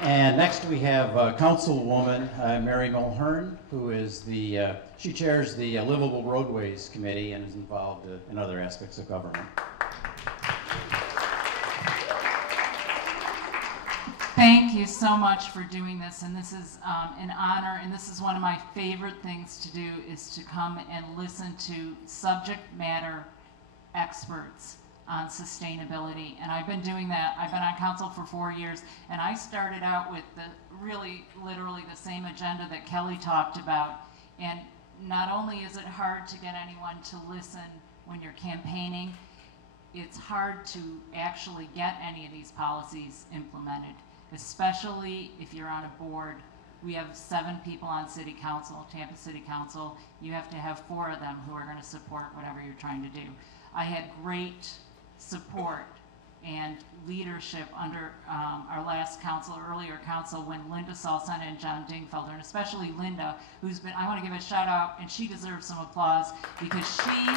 And next we have Councilwoman Mary Mulhern, who is she chairs the Livable Roadways Committee and is involved in other aspects of government. Thank you so much for doing this, and this is an honor, and this is one of my favorite things to do, is to come and listen to subject matter experts on sustainability. And I've been doing that. I've been on council for 4 years, and I started out with literally the same agenda that Kelly talked about. And not only is it hard to get anyone to listen when you're campaigning, it's hard to actually get any of these policies implemented, especially if you're on a board. We have 7 people on City Council, Tampa City Council. You have to have 4 of them who are going to support whatever you're trying to do. I had great support and leadership under our last council, earlier council, when Linda Salsena and John Dingfelder, and especially Linda, who's been, I want to give a shout out, and she deserves some applause, because she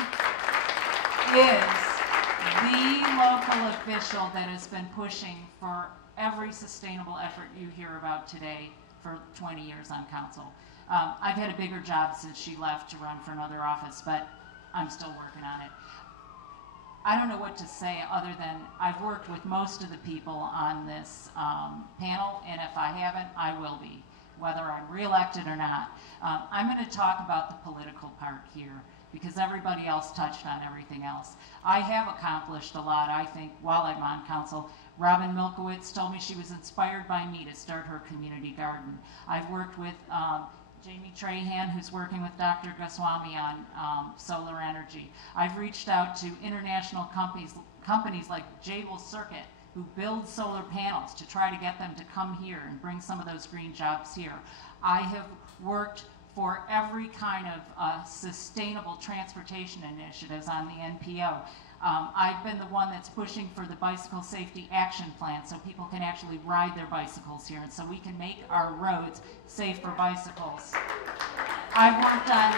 is the local official that has been pushing for every sustainable effort you hear about today for 20 years on council. I've had a bigger job since she left to run for another office, but I'm still working on it. I don't know what to say other than I've worked with most of the people on this panel, and if I haven't, I will be, whether I'm reelected or not. I'm going to talk about the political part here, because everybody else touched on everything else. I have accomplished a lot, I think, while I'm on council. Robin Milkowitz told me she was inspired by me to start her community garden. I've worked with Jamie Trahan, who's working with Dr. Goswami on solar energy. I've reached out to international companies like Jabil Circuit, who build solar panels, to try to get them to come here and bring some of those green jobs here. I have worked for every kind of sustainable transportation initiatives on the NPO. I've been the one that's pushing for the Bicycle Safety Action Plan, so people can actually ride their bicycles here, and so we can make our roads safe for bicycles. I've worked on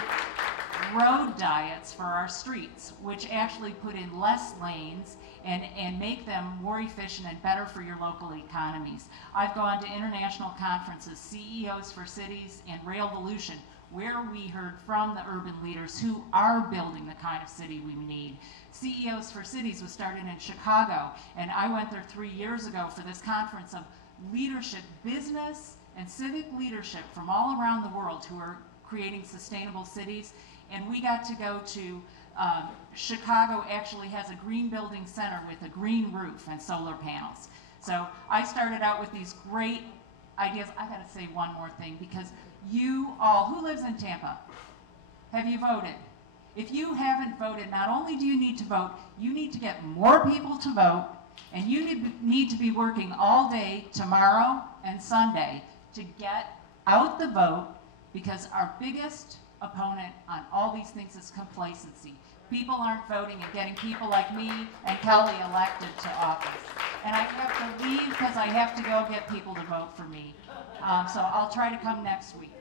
road diets for our streets, which actually put in less lanes and make them more efficient and better for your local economies. I've gone to international conferences, CEOs for Cities and Railvolution, where we heard from the urban leaders who are building the kind of city we need. CEOs for Cities was started in Chicago, and I went there 3 years ago for this conference of leadership, business and civic leadership from all around the world who are creating sustainable cities. And we got to go to Chicago actually has a green building center with a green roof and solar panels. So I started out with these great ideas. I gotta say one more thing, because you all, who lives in Tampa? Have you voted? If you haven't voted, not only do you need to vote, you need to get more people to vote, and you need to be working all day tomorrow and Sunday to get out the vote, because our biggest opponent on all these things is complacency. People aren't voting and getting people like me and Kelly elected to office. And I have to leave because I have to go get people to vote for me. So I'll try to come next week.